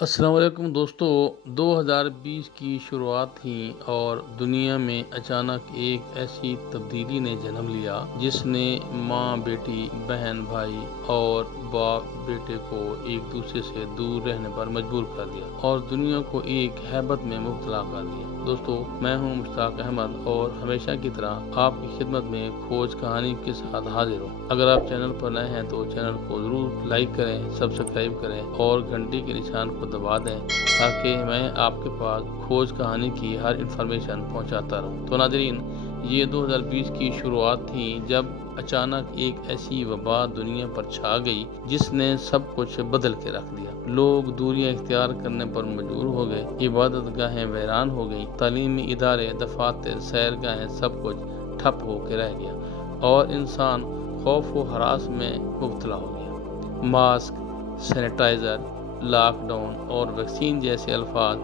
السلام علیکم دوستو، دو ہزار بیس کی شروعات تھی اور دنیا میں اچانک ایک ایسی تبدیلی نے جنم لیا جس نے ماں، بیٹی، بہن، بھائی اور باپ، بیٹے کو ایک دوسرے سے دور رہنے پر مجبور کر دیا اور دنیا کو ایک حیبت میں مبتلا کر دیا۔ دوستو، میں ہوں مشتاق احمد اور ہمیشہ کی طرح آپ کی خدمت میں کھوج کہانی کے ساتھ حاضر ہوں۔ اگر آپ چینل پر نئے ہیں تو چینل کو ضرور لائک کریں، سبسکرائب کریں اور گھنٹی کے نشان کو دبا دیں تاکہ میں آپ کے پاس کھوج کہانی کی ہر انفارمیشن پہنچاتا رہوں۔ تو ناظرین، یہ دو ہزار بیس کی شروعات تھی جب اچانک ایک ایسی وبا دنیا پر چھا گئی جس نے سب کچھ بدل کے رکھ دیا۔ لوگ دوریاں اختیار کرنے پر مجبور ہو گئے، عبادت گاہیں ویران ہو گئی تعلیمی ادارے، دفاتر، سیر گاہیں سب کچھ ٹھپ ہو کے رہ گیا اور انسان خوف و حراس میں مبتلا ہو گیا۔ ماسک، سینیٹائزر لاک ڈاؤن اور ویکسین جیسے الفاظ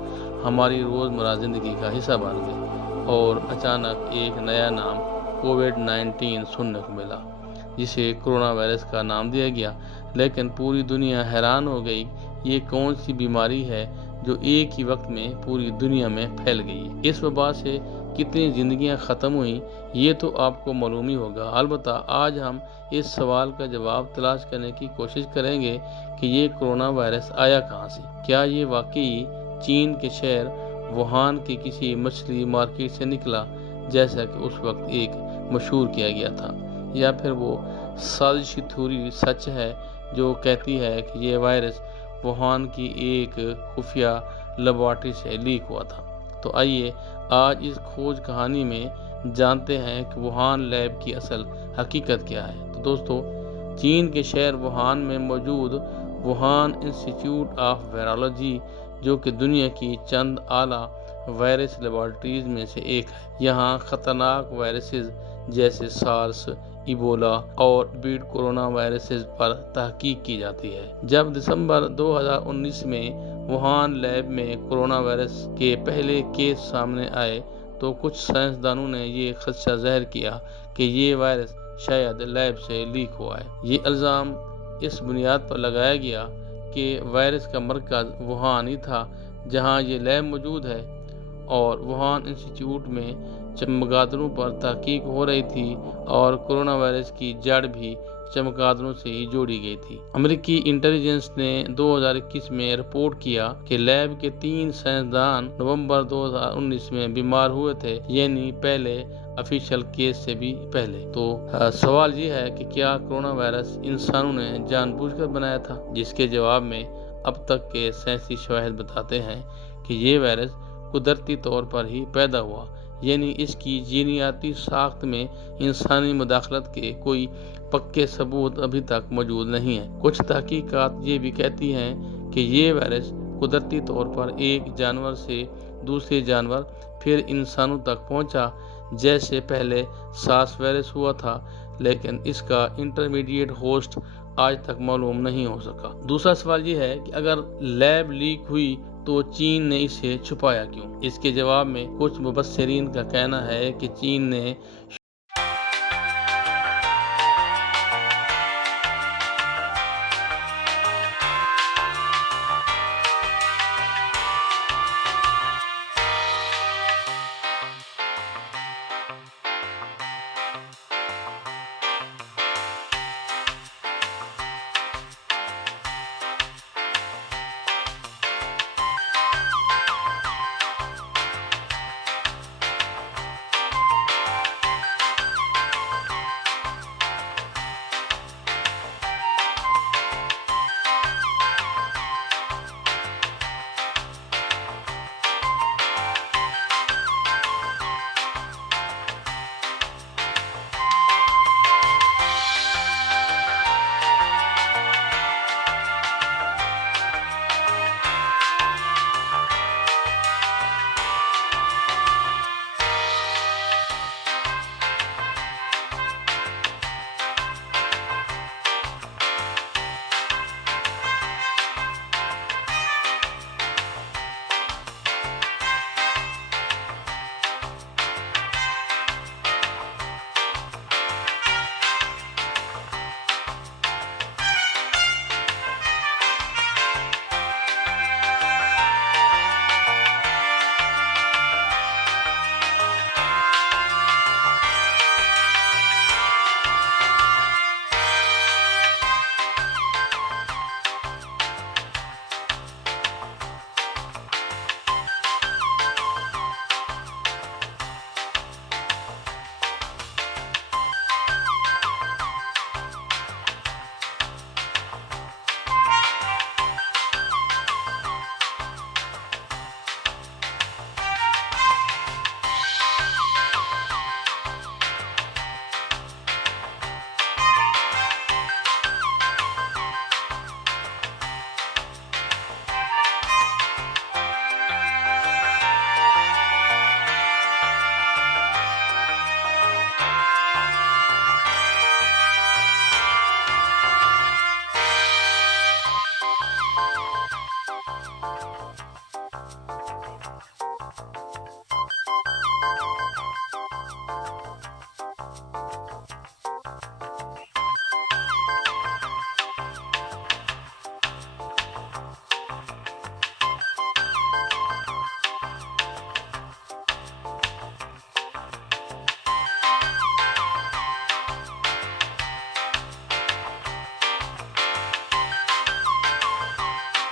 ہماری روزمرہ زندگی کا حصہ بن گئے اور اچانک ایک نیا نام کووڈ نائنٹین سننے کو ملا، جسے کرونا وائرس کا نام دیا گیا، لیکن پوری دنیا حیران ہو گئی یہ کون سی بیماری ہے جو ایک ہی وقت میں پوری دنیا میں پھیل گئی۔ اس وبا سے کتنی زندگیاں ختم ہوئیں، یہ تو آپ کو معلوم ہی ہوگا۔ البتہ آج ہم اس سوال کا جواب تلاش کرنے کی کوشش کریں گے کہ یہ کرونا وائرس آیا کہاں سے؟ کیا یہ واقعی چین کے شہر ووہان کی کسی مچھلی مارکیٹ سے نکلا، جیسا کہ اس وقت ایک مشہور کیا گیا تھا؟ یا پھر وہ سازشی تھوری سچ ہے جو کہتی ہے کہ یہ وائرس ووہان کی ایک خفیہ لیبارٹری سے لیک ہوا تھا۔ تو آئیے آج اس کھوج کہانی میں جانتے ہیں کہ ووہان لیب کی اصل حقیقت کیا ہے۔ تو دوستو، چین کے شہر ووہان میں موجود ووہان انسٹیٹیوٹ آف وائرالوجی جو کہ دنیا کی چند اعلیٰ وائرس لیبارٹریز میں سے ایک ہے۔ یہاں خطرناک وائرسز جیسے سارس ایبولا اور بیڈ کورونا وائرسز پر تحقیق کی جاتی ہے۔ جب دسمبر دو ہزار انیس میں ووہان لیب میں کرونا وائرس کے پہلے کیس سامنے آئے تو کچھ سائنسدانوں نے یہ خدشہ ظاہر کیا کہ یہ وائرس شاید لیب سے لیک ہوا ہے۔ یہ الزام اس بنیاد پر لگایا گیا کہ وائرس کا مرکز ووہان ہی تھا، جہاں یہ لیب موجود ہے اور ووہان انسٹیٹیوٹ میں چمگادڑوں پر تحقیق ہو رہی تھی اور کرونا وائرس کی جڑ بھی چمگادڑوں سے ہی جوڑی گئی تھی۔ امریکی انٹیلیجنس نے دو ہزار اکیس میں رپورٹ کیا کہ لیب کے تین سائنسدان نومبر دو ہزار انیس میں بیمار ہوئے تھے یعنی پہلے افیشل کیس سے بھی پہلے۔ تو سوال یہ ہے کہ کیا کرونا وائرس انسانوں نے جان بوجھ کر بنایا تھا؟ جس کے جواب میں اب تک کے سائنسی شواہد بتاتے ہیں کہ یہ وائرس قدرتی طور پر ہی پیدا ہوا۔ یعنی اس کی جینیاتی ساخت میں انسانی مداخلت کے کوئی پکے ثبوت ابھی تک موجود نہیں ہیں۔ کچھ تحقیقات یہ بھی کہتی ہیں کہ یہ وائرس قدرتی طور پر ایک جانور سے دوسرے جانور پھر انسانوں تک پہنچا جیسے پہلے ساس وائرس ہوا تھا، لیکن اس کا انٹرمیڈیٹ ہوسٹ آج تک معلوم نہیں ہو سکا۔ دوسرا سوال یہ ہے کہ اگر لیب لیک ہوئی تو چین نے اسے چھپایا کیوں؟ اس کے جواب میں کچھ مبصرین کا کہنا ہے کہ چین نے